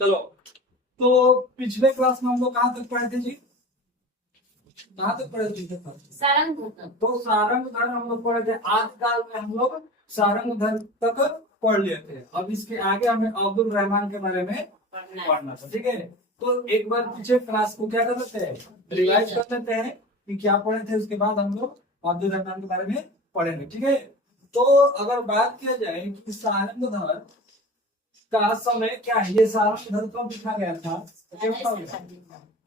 चलो, तो पिछले क्लास में हम लोग कहाँ तक पढ़े थे जी? कहाँ तक पढ़े थे? सारंग। तो सारंग धर्म हम लोग पढ़े थे। आदिकाल में हम लोग सारंग धर्म तक पढ़ लिए थे। अब इसके आगे हमें अब्दुल रहमान के बारे में पढ़ना था। ठीक है, तो एक बार पीछे क्लास को क्या कर लेते हैं, रिवाइज कर लेते हैं कि क्या पढ़े थे। उसके बाद हम लोग अब्दुल रहमान के बारे में पढ़ेंगे। ठीक है, तो अगर बात किया जाए कि सारंग धर्म का समय क्या है, ये सारंग धर्म कब लिखा गया था,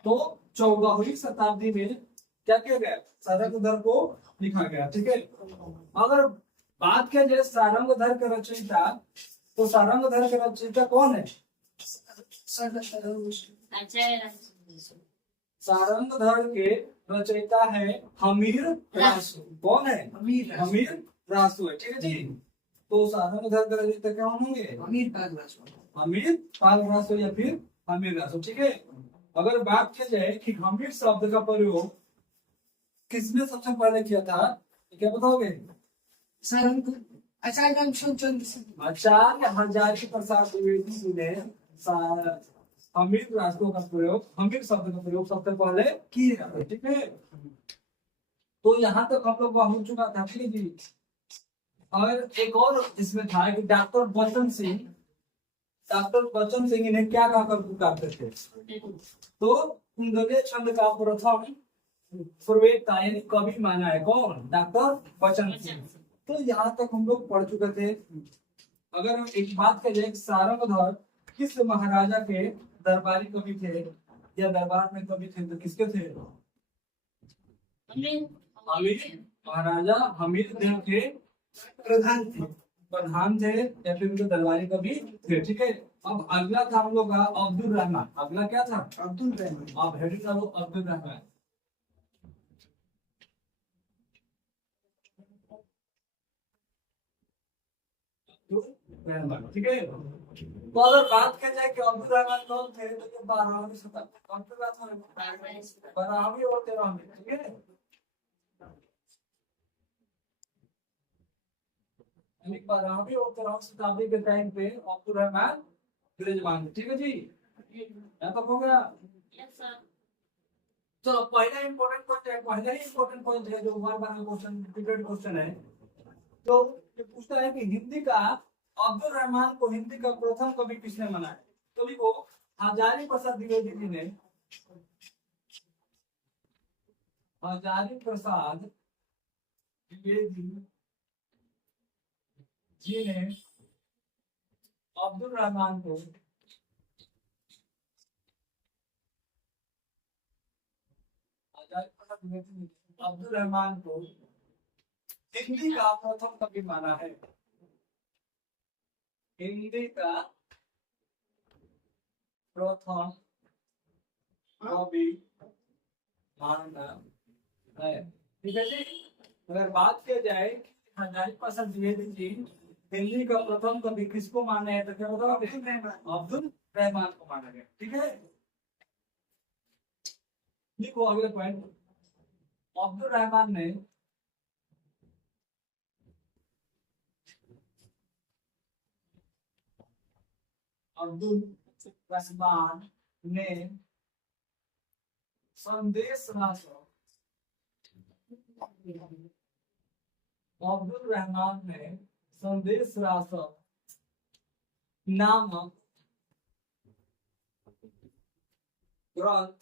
तो 14वीं शताब्दी में क्या किया गया, सारंग धर्म को लिखा गया। ठीक है, अगर बात किया जाए सारंग धर्म के रचयिता, तो सारंग धर्म के रचयिता कौन है? सारंग धर्म के रचयिता है हमीर रासू। कौन है? हमीर रासू है। ठीक है जी, तो सारंग धर्म के रचयिता कौन होंगे? हमीर पाल रासू या फिर हमीर रासू। ठीक है, अगर बात की जाए कि हमीर शब्द का प्रयोग किसने सबसे पहले किया था, क्या बताओगे? आचार्य हजारी प्रसाद द्विवेदी ने हमीर रासू का प्रयोग, हमीर शब्द का प्रयोग सबसे पहले किया। ठीक है, तो यहाँ तक हम लोग हो चुका था। ठीक है जी, और एक और इसमें था कि डॉक्टर बच्चन सिंह इन्हें क्या कहकर पुकारते थे, तो कुंदले छंद का प्रथम प्रवेक्ता यानी कवि माना है कौन? डॉक्टर बच्चन सिंह। तो यहाँ तक हम लोग पढ़ चुके थे। अगर एक बात कह जाए सारंग धर्म किस महाराजा के दरबारी कवि थे या दरबार में कवि थे, तो किसके थे? हमीर, महाराजा हमीर देव के प्रधान थे या फिर उनके दरबारी कवि थे। ठीक है, अब अगला था हम लोग का अब्दुल रहमान। अगला क्या था? अब्दुल रहमान। अब हेडिंग था अब्दुल रहमान। ठीक है, तो अगर बात की जाए कि अब्दुल रहमान कौन थे, तो ये 12वीं शताब्दी, कौन सी बात हो रही है? 12वीं और 13वीं। ठीक है, 12वीं और 13वीं शताब्दी के टाइम पे अब्दुल रहमान विराजमान थे। ठीक है जी, यहाँ तक हो गया। चलो, पहला इंपॉर्टेंट पॉइंट है जो बार बार क्वेश्चन रिपीटेड क्वेश्चन है, तो ये पूछता है कि हिंदी का अब्दुल रहमान को हिंदी का प्रथम कवि किसने माना है? तो देखो, हजारी प्रसाद द्विवेदी जी ने, हजारी प्रसाद द्विवेदी जी ने अब्दुल रहमान को अब्दुल रहमान को हिंदी का प्रथम कवि माना है। हिंदी का प्रथम कवि माना है। ठीक है जी, अगर बात किया जाए हजारी प्रसाद द्विवेदी जी हिंदी का प्रथम कवि किसको माने हैं, तो क्या बताओगे? अब्दुल रहमान को माना गया। ठीक है, लिखो अगले पॉइंट। अब्दुल रहमान ने अब्दुल रहमान ने संदेश रासो, अब्दुल रहमान ने संदेश रासो नामक ग्रंथ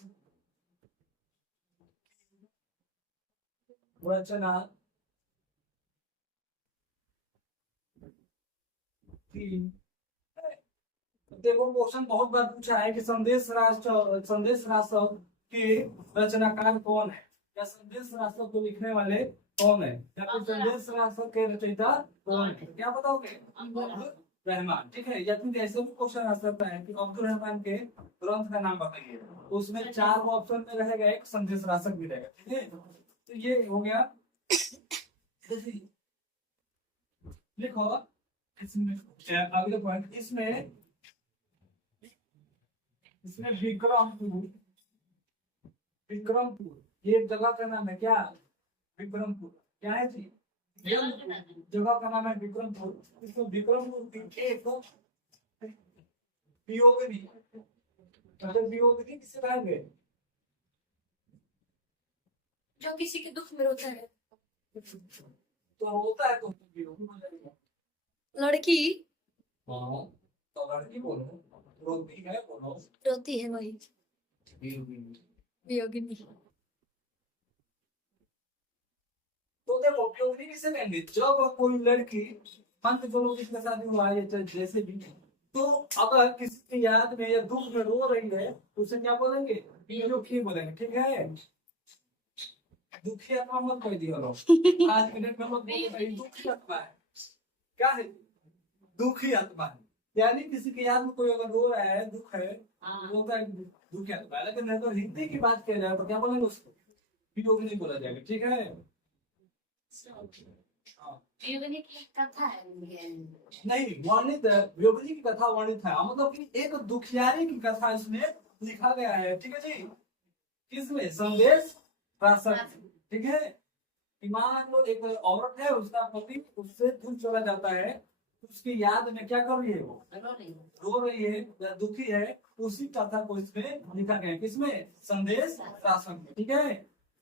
रचना की है। देखो, क्वेश्चन बहुत बार पूछा है कि संदेश रासो के रचनाकार कौन है, या संदेश रासो को लिखने वाले कौन है, या फिर संदेश रासो के रचयिता कौन है, क्या बताओगे? अब्दुल रहमान। ठीक है, या फिर ऐसे भी क्वेश्चन आ सकता है कि अब्दुल रहमान के ग्रंथ का नाम बताइए, तो उसमें 4 ऑप्शन में रहेगा, एक संदेश रासक भी रहेगा। ठीक है, तो ये हो गया। लिखो इसमें अगले पॉइंट, इसमें विक्रमपुर ये जगह का नाम है। क्या? विक्रमपुर। क्या है जी? जगह का नाम है विक्रमपुर। इसको विक्रमपुर की एक वियोगिनी। मतलब वियोगिनी किसे कहेंगे? जो किसी के दुख में रोता है। तो होता है तो वियोगी बोलेंगे। लड़की। हाँ तो लड़की बोलो, रोती है बोलो, रोती है वही वियोगिनी। वियोगिनी। तो देखो वियोगिनी किसे कहेंगे? जब कोई लड़की, मान के चलो किसके साथ हुआ है या जैसे भी, तो अगर किसी की याद में या दुख में रो रही है तो उसे क्या बोलेंगे? वियोगी बोलेंगे। ठीक है, दुखी आत्मा मत कह दिया लो। आज के डेट में मत बोलो भाई दुखी आत्मा है। क्या है? दुखी आत्मा है। यानी किसी की याद में कोई अगर रो रहा है, दुख है, बोलता है दुखी आत्मा है। लेकिन अगर हिंदी की बात किया जाए तो क्या बोलेंगे उसको? वियोगी नहीं बोला जाएगा। ठीक है, वियोगिनी की कथा है। नहीं वर्णित है, वियोगिनी की कथा वर्णित है। मतलब कि एक दुखियारी की कथा इसमें लिखा गया है। ठीक है जी, किसमें? संदेश प्रासंग। ठीक है, मान लो एक औरत है, उसका पति उससे दूर चला जाता है, उसकी याद में क्या कर रही है? वो रो रही है या दुखी है। उसी कथा को इसमें लिखा गया है। किसमें? संदेश प्रासंग। ठीक है,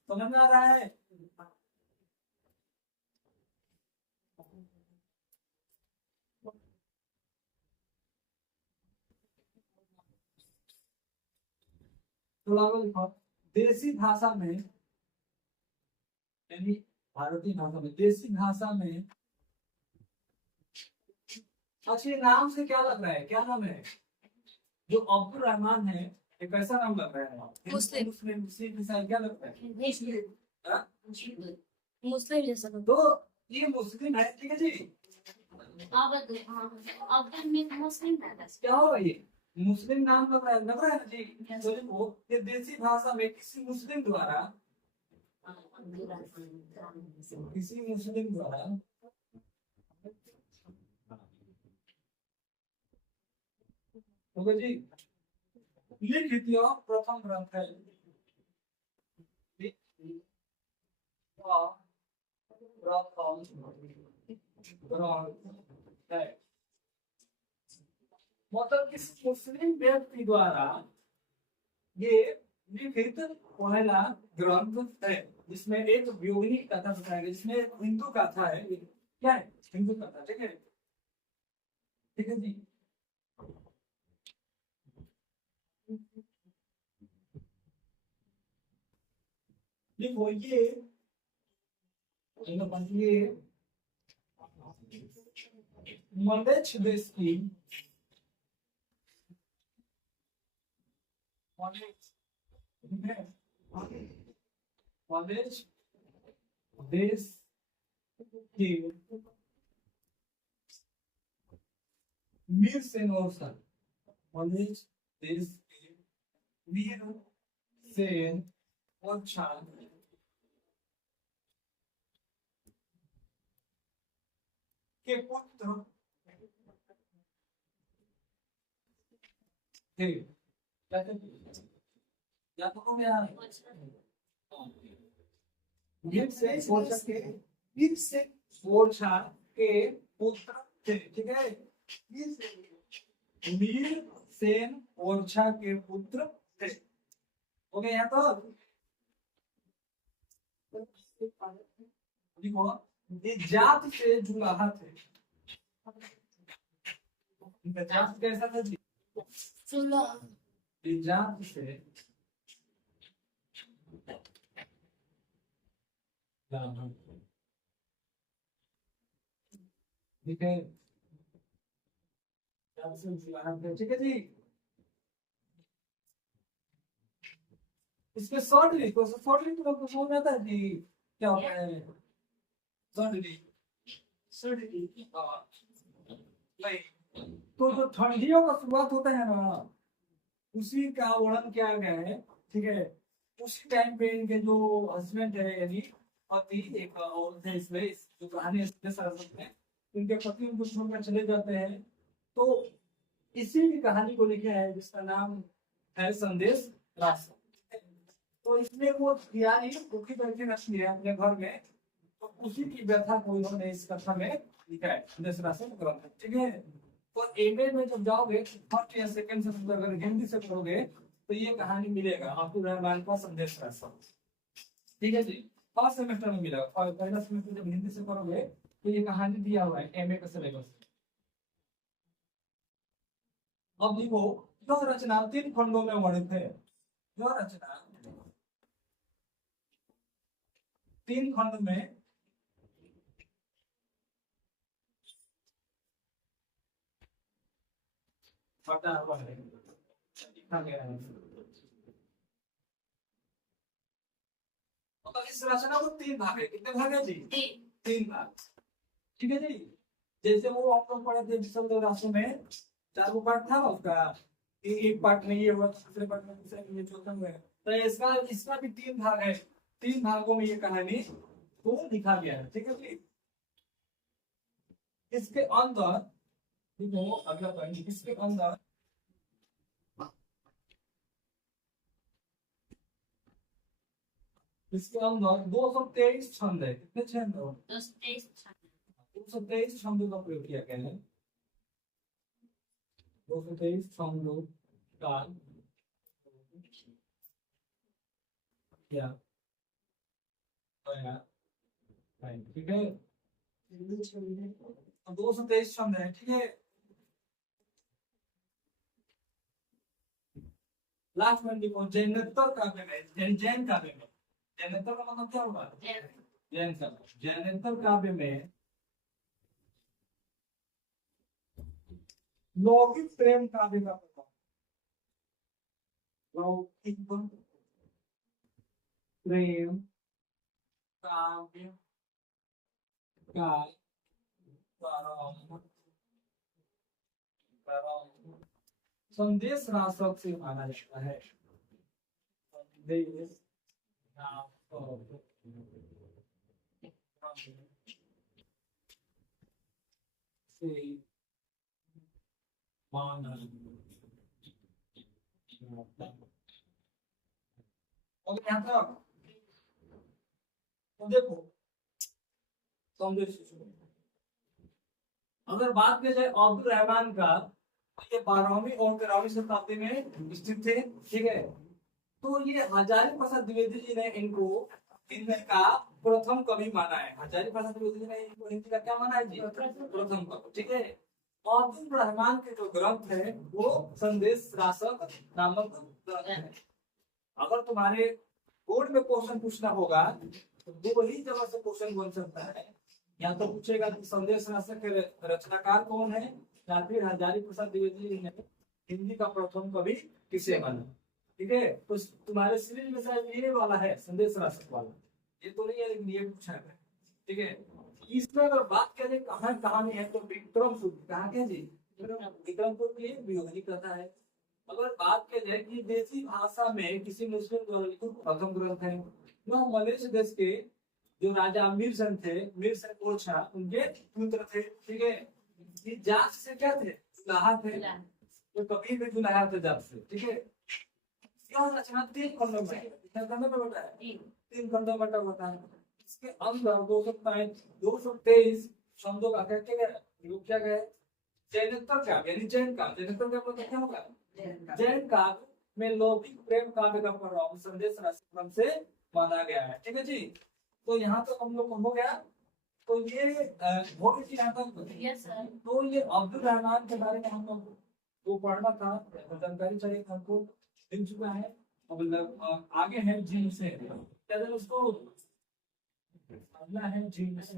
समझ में आ रहा है? तो देसी भाषा में, यानी भारतीय भाषा में, देसी भाषा में, अच्छा ये नाम से क्या लग रहा है? क्या नाम है? जो अब्दुल रहमान है, ये कैसा नाम लग रहा है? मुस्लिम। मुस्लिम क्या लग रहा है? मुस्लिम जैसा। तो ये मुस्लिम है। ठीक है जी, मुस्लिम क्या होगा ये? मुस्लिम नाम लग रहा है ना जी। तो देखो ये देसी भाषा में किसी मुस्लिम द्वारा, किसी मुस्लिम द्वारा होगा जी लिखित यह प्रथम ग्रंथ है। मतलब किसी मुस्लिम व्यक्ति द्वारा ये लिखित पहला ग्रंथ है, जिसमें एक वियोगिनी की कथा बताया गया, जिसमें हिंदू कथा है। क्या है? हिंदू कथा। ठीक है, ठीक है जी। देखो ये मलेच्छ देश की, मलेच्छ देश की मीर सेन और सन, मलेच्छ देश के मीर सेन और छान के पुत्र थे। या तो हो गया मीर सेन ओरछा के, मीर सेन ओरछा के पुत्र थे। ठीक है, मीर सेन ओरछा के पुत्र थे। हो गया यहाँ तो। देखो ये जात से जुलाहा थे। इनका जात कैसा था जी? ये जात से ठीक है, जात से जुलाहा थे। ठीक है जी, इसमें शॉर्ट लिखो। शॉर्ट लिख तो समझ में आता है जी क्या होता है। हाँ नहीं, तो जो ठंडियों का शुरुआत होता है ना, उसी का वर्णन किया गया है। ठीक है, उसी टाइम पे इनके जो हस्बैंड है, यानी पति, एक औरत है इसमें, जो कहानी में उनके पति उनको छोड़कर चले जाते हैं। तो इसी की कहानी को लिखे है, जिसका नाम है संदेश राशि। तो इसमें वो यानी दुखी करके रखी है अपने घर में, तो उसी की व्यथा को इन्होंने इस कथा में लिखा है, संदेश राशि ग्रंथ। ठीक है, तो एमए में जब जाओगे फर्स्ट या सेकंड सेमेस्टर अगर हिंदी से पढ़ोगे तो ये कहानी मिलेगा अब्दुल रहमान का संदेश रास्ता। ठीक है जी, फर्स्ट सेमेस्टर में मिलेगा। और पहला सेमेस्टर जब हिंदी से पढ़ोगे तो ये कहानी दिया हुआ है एमए का सिलेबस। अब देखो, जो रचना 3 खंडों में वर्णित है, जो रचना 3 खंड में बटा हुआ है, लिखा गया है। तो इस रचना को 3 भाग है। कितने भाग है जी? 3 भाग। ठीक है जी। जैसे वो आप लोग पढ़े थे विषम दो राशि में 4 वो पार्ट था उसका, एक पार्ट में ये हुआ, दूसरे पार्ट में दूसरे में, चौथा में। तो इसका इसका भी 3 भाग है। 3 भागों में ये कहानी को लिखा गया है। ठीक है जी। इसके अंदर देखो, अगला पॉइंट, इसके अंदर इसके अंदर 223 छंद है। कितने छंद है? 223 छंदों का प्रयोग किया गया है। 223 छंदों का क्या गया है। ठीक है, 223 छंद है। ठीक है, लास्ट में देखो, जैनोत्तर काव्य में, जैन काव्य में, जैनोत्तर का मतलब क्या होगा? जैन काव्य। जैनोत्तर काव्य में लौकिक प्रेम काव्य का प्रभाव। लौकिक प्रेम काव्य का प्रारंभ संदेश रासक से माना जाता है। संदेश रासक से माना जाता है। और यहाँ तक तो देखो, संदेश अगर बात की जाए अब्दुल रहमान का, ये 12वीं और 13वीं शताब्दी में स्थित थे। ठीक है, तो ये हजारी प्रसाद द्विवेदी जी ने इनको हिंदी का प्रथम कवि माना है। हजारी प्रसाद द्विवेदी जी ने इनको हिंदी का क्या माना है जी? प्रथम कवि। ठीक है, अब्दुल रहमान के जो ग्रंथ है वो संदेश रासक नामक ग्रंथ है। अगर तुम्हारे बोर्ड में क्वेश्चन पूछना होगा तो दो ही जगह से क्वेश्चन बन सकता है। या तो पूछेगा कि संदेश रासक के रचनाकार कौन है, या फिर हजारी प्रसाद द्विवेदी जी ने हिंदी का प्रथम कवि किसे माना। ठीक है, तो तुम्हारे सीरीज में शायद ये वाला है, संदेश रासक वाला। ये तो नहीं है, लेकिन ये पूछा है। ठीक है, इसमें अगर बात करें कहाँ कहानी है तो विक्रमपुर, कहाँ के जी? विक्रमपुर की वियोगी कथा है। अगर बात की जाए कि देसी भाषा में किसी मुस्लिम द्वारा लिखित प्रथम ग्रंथ है, वह मलेशिया देश के जो राजा मीरसन थे, मीरसन ओरछा, उनके पुत्र थे। ठीक है, ये जात से क्या थे? दुल्हा थे। तो कभी भी दुल्हा थे जात से। ठीक है, यह रचना 3 खंडों में, कितने खंडों में बटा है? 3 खंडों में बटा होता है। इसके अंदर 223 छंदों का क्या किया गया? प्रयोग किया गया है। जैनोत्तर काव्य यानी जैन काव्य, जैनोत्तर का मतलब क्या होगा? जैन काव्य में लौकिक प्रेम काव्य का प्रभाव संदेश रासक से माना गया है। ठीक है जी, तो यहाँ तक हम लोग हो गया। तो ये हो गई थी यहाँ तक। तो ये अब्दुल रहमान के बारे में हम लोग को पढ़ना था, जानकारी चाहिए था, हमको मिल चुका है। अब आगे है जीन से, क्या उसको अगला है जीन से।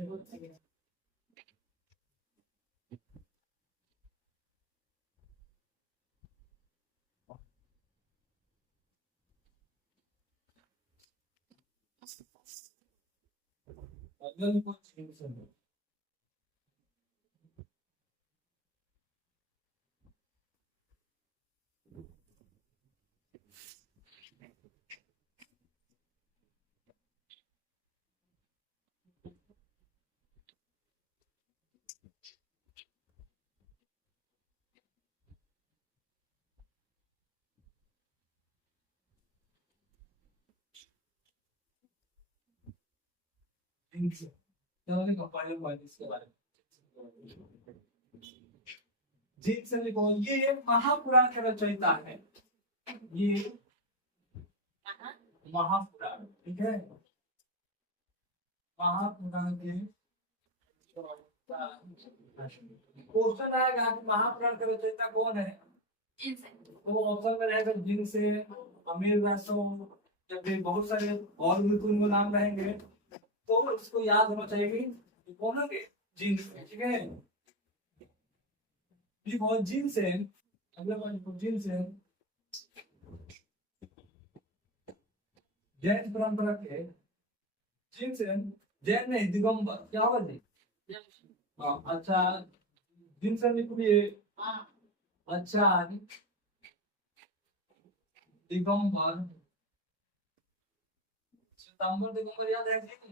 अगला भी कुछ जीन से है। जीन से, चलो कंपाइलर वाइज इसके बारे में। जिन से लिखो, ये महापुराण के रचयिता है, ये महापुराण, ठीक है, महापुराण के क्वेश्चन आएगा कि महापुराण के रचयिता कौन है, तो ऑप्शन में रहेगा जिनसे, अमीर रसो, जब भी बहुत सारे और भी उनको नाम रहेंगे, तो इसको याद होना चाहिए कि कौन होंगे, जिन से, ठीक है। लिखो जिन से, अगला पॉइंट जिन से जैन परंपरा के, जिन से जैन नहीं, दिगंबर, क्या होगा जी? हाँ, अच्छा, जिन से लिखिए, अच्छा, दिगंबर, श्वेतांबर दिगंबर याद है कि नहीं?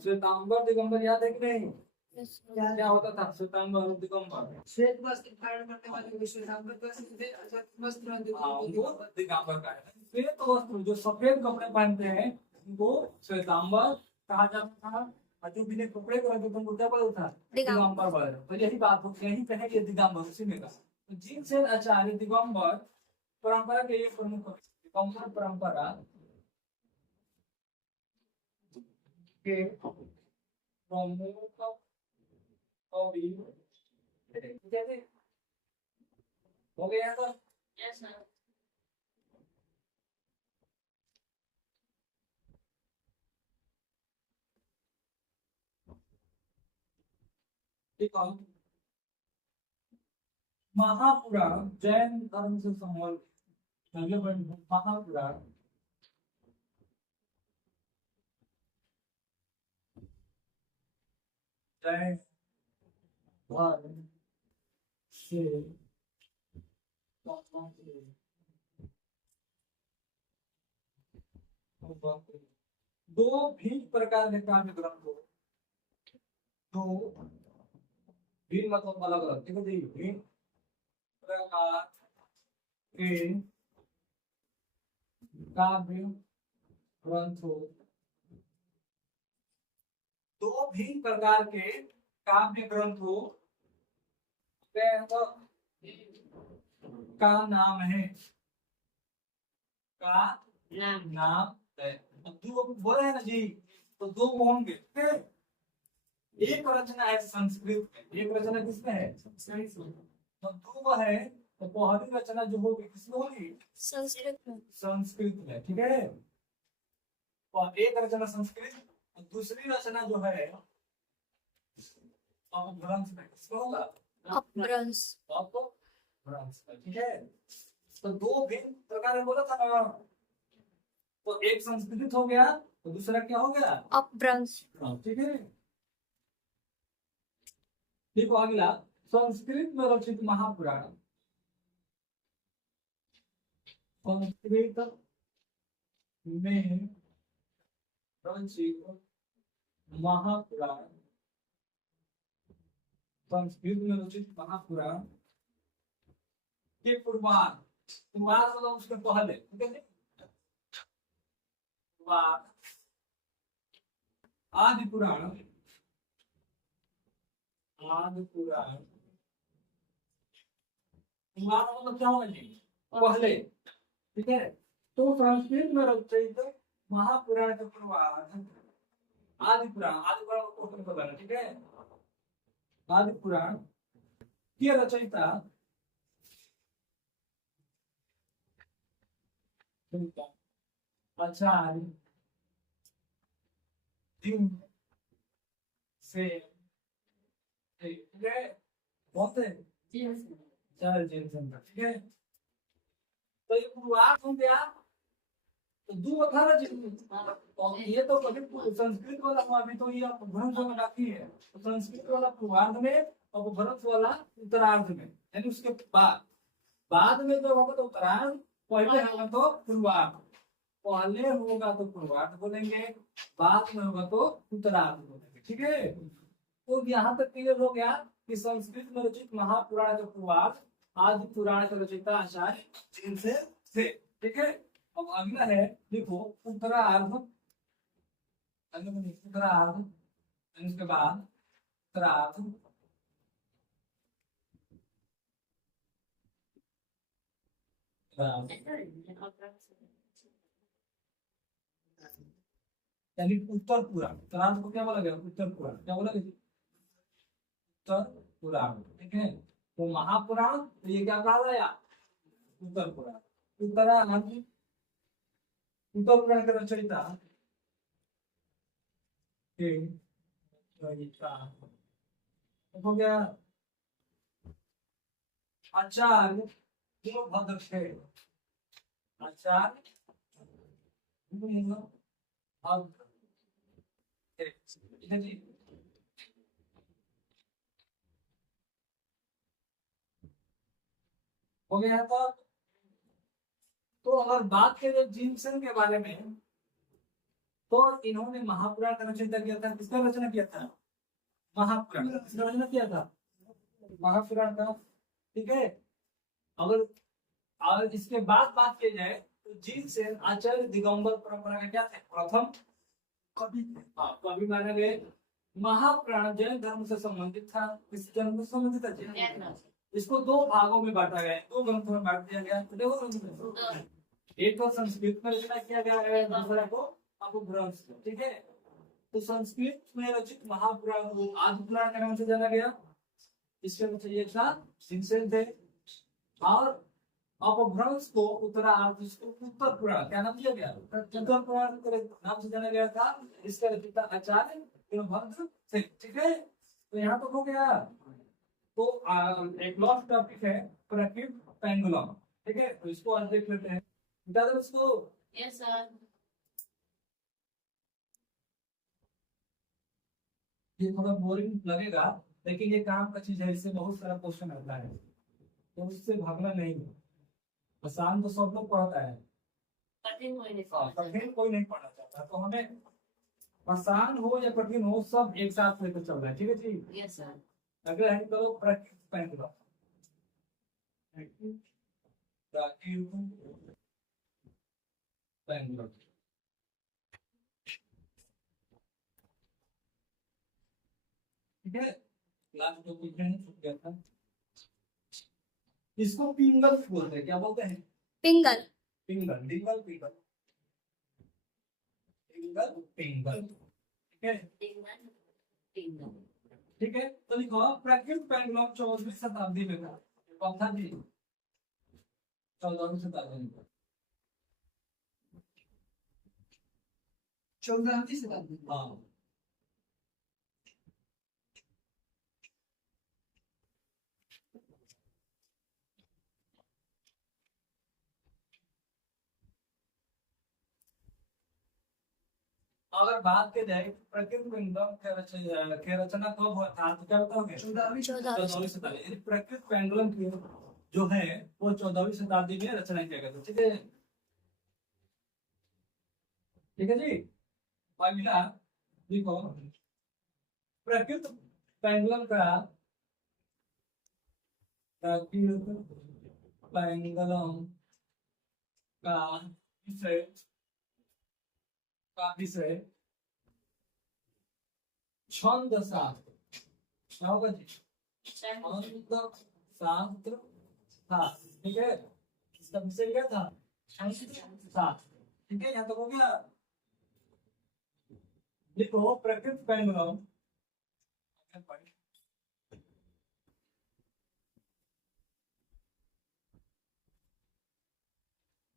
श्वेतांबर दिगंबर याद है कि नहीं? क्या होता था श्वेतांबर और दिगंबर? श्वेत वस्त्र धारण करने वाले को श्वेतांबर कहते थे, अश्वेत वस्त्र हाँ, दिगंबर वो दिगंबर का है। श्वेत वस्त्र जो सफेद कपड़े पहनते हैं उनको श्वेतांबर कहा जाता था, और जो बिना कपड़े को रखते थे उनको क्या बोलता था? दिगंबर बोला जाता। तो यही बात हो, यही कहेंगे दिगंबर, उसी में का। तो जिन से आचार्य दिगंबर परंपरा के ये प्रमुख, दिगंबर परंपरा के प्रमुख कवि, कैसे हो गया तो ठीक है। महापुराण जैन धर्म से संबंधित महापुराण जैन धर्म से दो भी प्रकार के काव्य ग्रंथ हो, दो भी मतलब अलग अलग, ठीक है जी, भी प्रकार के काव्य ग्रंथ हो, दो भी प्रकार के काव्य ग्रंथ हो, का नाम है, का नाम है। दो बोले है ना जी, तो दो होंगे, ठीक है। एक रचना है संस्कृत में, एक रचना किसमें है? संस्कृत में। तो दो है, तो पहली रचना जो होगी किसमें होगी? संस्कृत में। संस्कृत में, ठीक है। और एक रचना संस्कृत, और दूसरी रचना जो है अपभ्रंश में, किसमें होगा? अपभ्रंश। अपभ्रंश में, ठीक है। तो दो भिन्न प्रकार में बोला था ना, तो एक संस्कृत हो गया, तो दूसरा क्या हो गया? अपभ्रंश। ठीक है। देखो अगला, संस्कृत में रचित महापुराण, संस्कृत में रचित महापुराण, संस्कृत में रचित महापुराण के पूर्वार्ध, पूर्वार्ध मतलब उसके पहले, ठीक है। पूर्वार्ध, आदि पुराण, आदि पुराण, पूर्वार्ध मतलब क्या होगा जी? पहले, ठीक है। तो संस्कृत में रचित महापुराण के पूर्वार्ध, आदि पुराण, आदि पुराण को क्वेश्चन बताना, ठीक है। आदि पुराण के रचयिता आचार्य दिन से, ठीक है, बहुत है चार जेल सेंटर, ठीक है। तो ये पूर्वार्ध हो गया, तो दो 18 और ये तो कभी संस्कृत वाला हुआ, अभी तो ये अपभ्रंश वाला बाकी है। तो संस्कृत वाला पूर्वार्ध में, अपभ्रंश वाला उत्तरार्ध में, यानी उसके बाद में जो होगा तो उत्तरार्ध, पहले होगा तो पूर्वार्ध, पहले होगा तो पूर्वार्ध बोलेंगे, बाद में होगा तो उत्तरार्ध बोलेंगे, ठीक है। तो यहाँ तक क्लियर हो गया कि संस्कृत में रचित महापुराण का पूर्वार्ध, आदि पुराण का रचयिता आचार्य जिनसे थे, ठीक है। अब अगला है, देखो उत्तरार्ध, उत्तरार्ध, इसके बाद उत्तरार्ध, यानी उत्तर पुराण, उत्तरार्ध को क्या बोला गया? उत्तर पुराण। क्या बोला गया? उत्तर पुराण। ठीक है, तो महापुराण, तो ये क्या कहा गया? उत्तर पुराण। उत्तरार्ध, उत्तर पुराण का रचयिता हो गया आचार्य भद्र। आचार्य अब जी हो गया। तो अगर बात करें जिनसन के बारे में, तो इन्होंने महापुराण का रचना किया था। किसका रचना किया था? महापुराण। किसका रचना किया था? महापुराण का। ठीक है, अगर और इसके बाद बात की जाए तो जिनसेन आचार्य दिगंबर परंपरा के क्या थे? प्रथम कवि थे। हाँ, कवि माने गए। महापुराण जैन धर्म से संबंधित था। किस धर्म से संबंधित था? इसको दो भागों में बांटा गया है, दो ग्रंथों में बांट दिया गया। तो देखो, एक तो संस्कृत में रचना किया गया है, दूसरा को अपभ्रंश। ठीक है, तो संस्कृत में रचित महापुराण को आदि पुराण के नाम से जाना गया। इसके रचयिता जिनसेन थे। और अपभ्रंश को उत्तरार्ध, जिसको उत्तर पुराण क्या नाम दिया गया? उत्तर पुराण के नाम से जाना गया था। इसका रचयिता आचार्य भद्र थे। ठीक है, तो यहाँ तक हो गया। तो एक लास्ट टॉपिक है प्रकृत पेंडुलम। ठीक है, तो इसको आज देख लेते हैं। बता दो इसको। Yes sir. ये थोड़ा बोरिंग लगेगा, लेकिन ये काम का चीज है। इससे बहुत सारा क्वेश्चन आता है, तो उससे भागना नहीं है। आसान तो सब लोग पढ़ता है, कठिन कठिन कोई नहीं पढ़ना चाहता। तो हमें आसान हो या कठिन हो, सब एक साथ लेकर चल रहा है। ठीक है जी। Yes sir. अगला है करो प्रकृत पेंडुलम। पेंडुलम, ठीक है, लास्ट टॉपिक है, छूट गया था। इसको पिंगल बोलते हैं। क्या बोलते हैं? पिंगल। पिंगल, डिंगल, पिंगल, पिंगल, पिंगल। ठीक है, ठीक है। तो लिखो प्रकृत पेंडुलम 14वीं शताब्दी में था। कौन था जी? 14वीं शताब्दी में। 14वीं शताब्दी। हाँ, अगर बात की जाए प्रकृत पेंडुलम के रचना कब हुआ था, तो क्या बताओगे? 14वीं 14वीं शताब्दी। यानी प्रकृत पेंडुलम की जो है वो 14वीं शताब्दी में रचना किया गया था। ठीक है, ठीक है जी। अगला देखो, प्रकृत पेंडुलम का विषय विषय छंद शास्त्र। क्या होगा जी? छंद शास्त्र था। ठीक है, इसका विषय क्या था? छंद शास्त्र। ठीक है, यहाँ तक हो गया। लिखो प्रकृत पेंडुलम।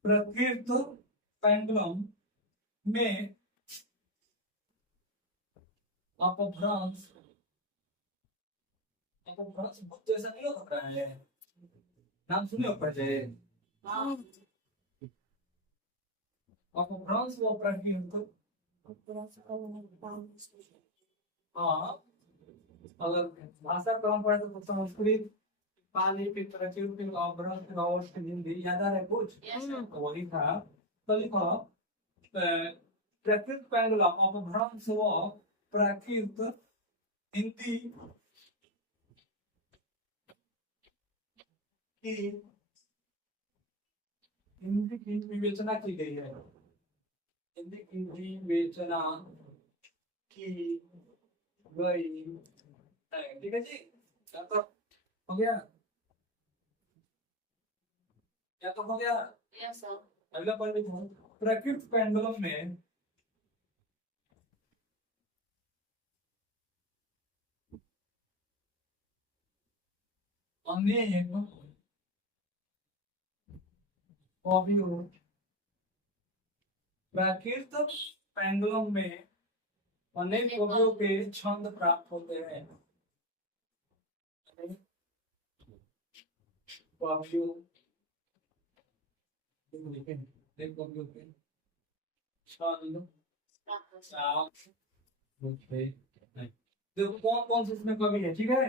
प्रकृत पेंडुलम में अपभ्रंश, अपभ्रंश बहुत जैसा नहीं हो रहा है। नाम सुने हो पहले? अपभ्रंश व प्रकृत। हाँ, अगर भाषा कम पड़े तो संस्कृत, पाली, फिर प्रकृत, फिर अपभ्रंश, फिर और फिर हिंदी। याद आ रहा है कुछ? तो वही था। तो लिखो प्रकृत पेंडुलम अपभ्रंश व प्रकृत हिंदी की विवेचना की गई है। हिंदी की विवेचना की गई है। ठीक है जी, तो हो गया। क्या तो हो गया। Yes, sir. अगला पॉइंट देखो, प्रकृत पेंडुलम में अनेक कवियों, प्रकृत पेंडुलम में अनेक कवियों के छंद प्राप्त होते हैं। अनेक कवियों, अनेक कवियों के छंद प्राप्त होते हैं। देखो कौन कौन से इसमें कवि है, ठीक है।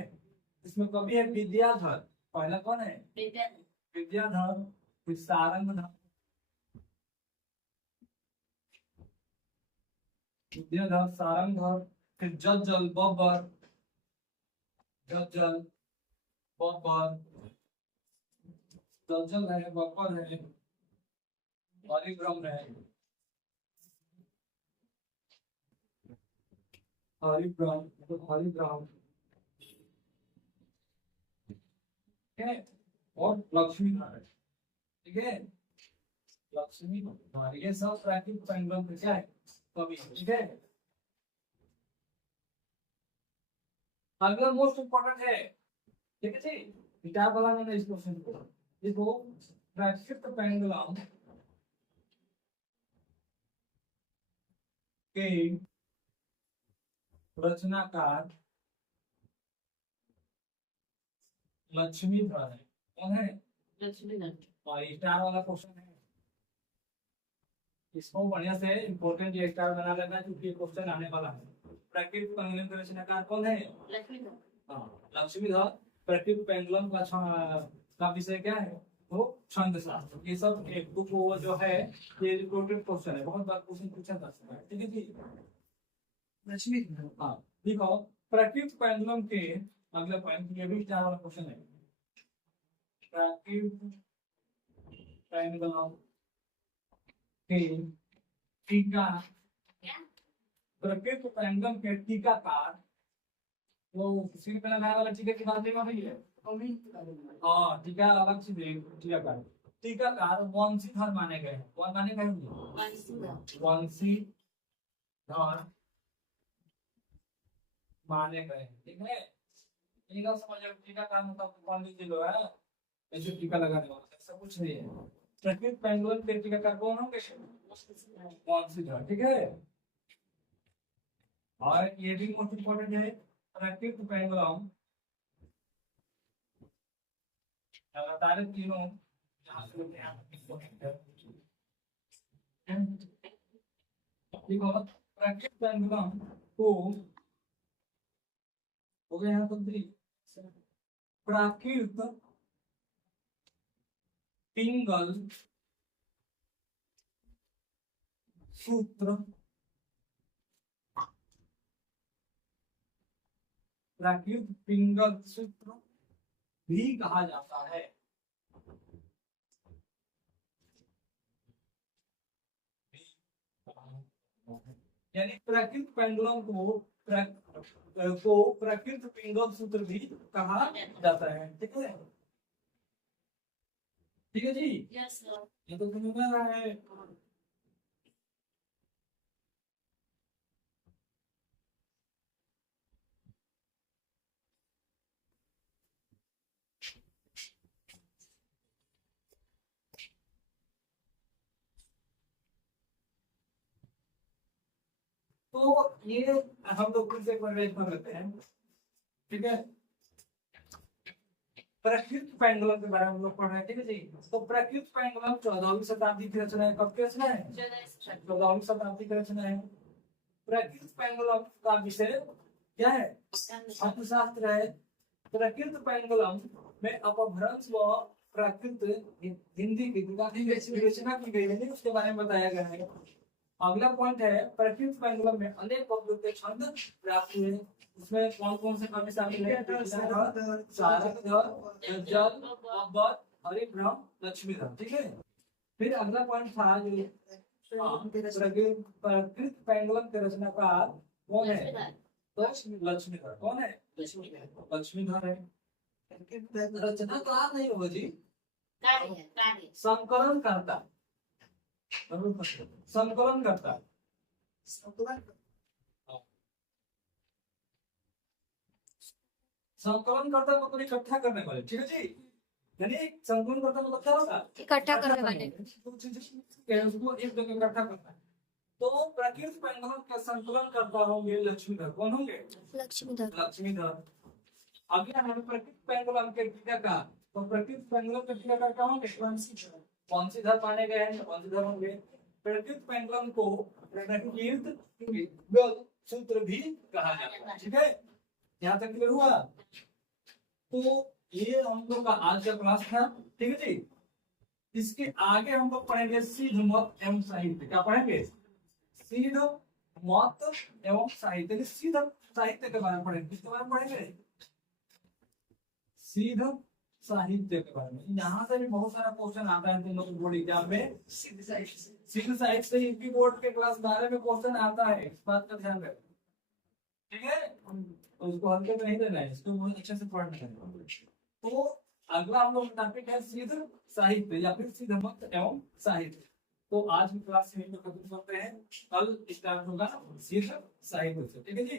इसमें कवि है विद्याधर, पहला कौन है, विद्याधर, फिर सारंगधर, विद्याधर सारंगधर, फिर जज्जल बब्बर, जज्जल बब्बर, जज्जल है, बब्बर है, हरिब्रह्म है, हरिब्रह्म, हरिब्रह्म, ठीक है, और लक्ष्मीधर, ठीक है, लक्ष्मीधर, ये सब प्राकृतिक पेंडुलम के क्या है, कवि, ठीक है। अगला मोस्ट इंपोर्टेंट है, ठीक है जी, गिटार वाला मैंने इस क्वेश्चन को देखो, प्राकृतिक पेंडुलम के रचनाकार लक्ष्मीधर है, कौन है, और स्टार वाला क्वेश्चन है, इसको बढ़िया से इंपॉर्टेंट ये स्टार बना लेना क्योंकि क्वेश्चन आने वाला है। प्राकृतिक पेंडुलम के रचनाकार कौन है, लक्ष्मीधर। प्राकृतिक पेंडुलम का विषय क्या है, वो छंद शास्त्र। ये सब एक बुक वो जो है, ये इंपॉर्टेंट क्वेश्चन है, बहुत बार क्वेश्चन पूछा जा सकता है, ठीक है जी। लक्ष्मी हाँ देखो, प्राकृतिक पेंडुलम के अगला पॉइंट, ये भी स्टार वाला क्वेश्चन है। प्राकृतिक पेंडुलम के टीका, प्राकृतिक पेंडुलम के टीकाकार, वो सिर पे लगाने वाला टीका की बात नहीं हो रही है। हाँ, टीका अलग से टीकाकार, टीकाकार वंशीधर माने गए हैं। कौन माने गए हैं, वंशीधर माने गए हैं, ठीक है। टीका समझ, टीकाकार मतलब पंडित जी लोग है, ऐसे टीका लगाने वाला, ऐसा कुछ नहीं है। प्राकृतिक पेंडुलम के टीकाकार कौन होंगे, वंशीधर, ठीक है। और ये भी मोस्ट इंपोर्टेंट है, प्राकृतिक पेंडुलम लगातार तीनों, देखो प्राकृतिक पेंडुलम को हो गया तो प्राकृत पिंगल सूत्र, प्राकृत पिंगल सूत्र भी कहा जाता है। यानी प्राकृत पेंडुलम को प्राकृत पिंगल सूत्र भी कहा जाता है, ठीक है। ठीक है जी, Yes, sir. ये तो समझ में आ रहा है। तो ये हम लोग फिर से रिवाइज कर लेते हैं, ठीक है। प्राकृत पेंडुलम के बारे में हम लोग पढ़ रहे हैं, ठीक है जी। तो प्राकृत पेंडुलम 14वीं शताब्दी की रचना है। कब की रचना है, 14वीं शताब्दी की रचना है। प्राकृत पेंडुलम का विषय क्या है, अर्थशास्त्र है। प्राकृत पेंडुलम में अपभ्रंश व प्राकृत हिंदी की विवेचना की गई है, उसके बारे में बताया गया है। अगला पॉइंट है, प्राकृत पेंडुलम में अनेक कवियों के छंद प्राप्त हुए। उसमें कौन कौन से कवि शामिल है, सारंगधर, जज्जल, बब्बर, हरिब्रह्म, लक्ष्मीधर, ठीक है। फिर अगला पॉइंट था जो प्राकृत पेंडुलम के रचनाकार कौन है, तो लक्ष्मीधर। कौन है, लक्ष्मीधर है। रचनाकार नहीं होगा जी, कार्य संकलन करता, संकलन करता, संकलन करता मतलब इकट्ठा करने वाले, ठीक है जी। यानी संकलन करता मतलब क्या होगा? इकट्ठा करने वाले। दो चीजें उसको एक जगह इकट्ठा करना है। तो प्रकृति पेंडुलम का संकलन करता होंगे लक्ष्मीधर। कौन होंगे? लक्ष्मीधर। लक्ष्मीधर। अभी हमें प्रकृति पेंडुलम के टीकाकार, तो प्रकृति पेंडुलम के टीकाकार क्या होंगे? वंशीधर माने गए हैं, वंशीधर होंगे। प्रकृति पेंडुलम को प्रकृत सूत्र भी कहा जाता है, ठीक है। यहाँ तक क्लियर हुआ? तो ये हम लोग का आज का क्लास था, ठीक है जी। इसके आगे हम लोग पढ़ेंगे सिद्ध मत एवं साहित्य। क्या पढ़ेंगे? सिद्ध मत एवं साहित्य। सिद्ध साहित्य के बारे में पढ़ेंगे। किसके बारे में पढ़ेंगे? सिद्ध साहित्य के बारे में। यहाँ से भी बहुत सारा क्वेश्चन आता है तुम लोग बोर्ड एग्जाम में। सिद्ध साहित्य से यूपी बोर्ड के क्लास 12 में क्वेश्चन आता है, इस बात का ध्यान रखो, ठीक है। तो उसको हल्के में नहीं लेना है, इसको बहुत अच्छे से पढ़ना है। तो अगला हम लोग टॉपिक है सिद्ध साहित्य या फिर सिद्ध मत एवं साहित्य। तो आज की क्लास में खत्म करते हैं, कल स्टार्ट होगा सिद्ध साहित्य से, ठीक है जी।